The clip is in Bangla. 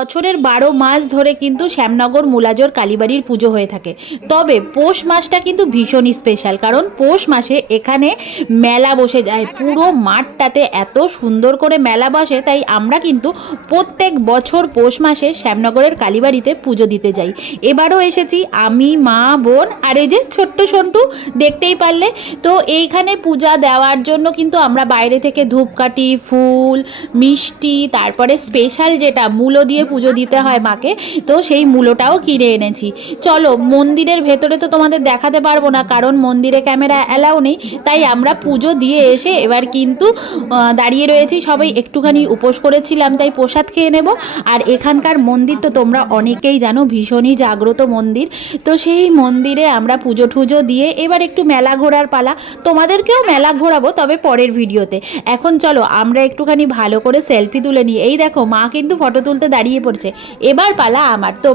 বছরের 12 মাস ধরে কিন্তু শ্যামনগর মুলাজোর কালীবাড়ির পুজো হয়ে থাকে। তবে পৌষ মাসটা কিন্তু ভীষণই স্পেশাল, কারণ পৌষ মাসে এখানে মেলা বসে যায়। পুরো মাঠটাতে এত সুন্দর করে মেলা বসে, তাই আমরা কিন্তু প্রত্যেক বছর পৌষ মাসে শ্যামনগরের কালীবাড়িতে পুজো দিতে যাই। এবারও এসেছি আমি, মা, বোন আর এই যে ছোট্ট সন্টু, দেখতেই পারলে। তো এইখানে পূজা দেওয়ার জন্য কিন্তু আমরা বাইরে থেকে ধূপকাঠি, ফুল, মিষ্টি, তারপরে স্পেশাল যেটা মূলো দিয়ে পুজো দিতে হয় মাকে, তো সেই মূলোটাও কিনে এনেছি। চলো, মন্দিরের ভেতরে তো তোমাদের দেখাতে পারবো না, কারণ মন্দিরে ক্যামেরা অ্যালাউ নেই। তাই আমরা পুজো দিয়ে এসে এবার কিন্তু দাঁড়িয়ে রয়েছি সবাই, একটুখানি উপোস করেছিলাম তাই প্রসাদ খেয়ে নেব। আর এখানকার মন্দির তো তোমরা অনেকেই জানো, ভীষণই জাগ্রত মন্দির। তো সেই মন্দিরে আমরা পুজো টুজো দিয়ে এবার একটু মেলা ঘোরার পালা। তোমাদেরকেও মেলা ঘোরাবো, তবে পরের ভিডিওতে। এখন চলো আমরা একটুখানি ভালো করে সেলফি তুলে নিই। এই দেখো, মা কিন্তু ফটো তুলতে দাঁড়িয়ে পড়ছে। এবার পালা আমার। তো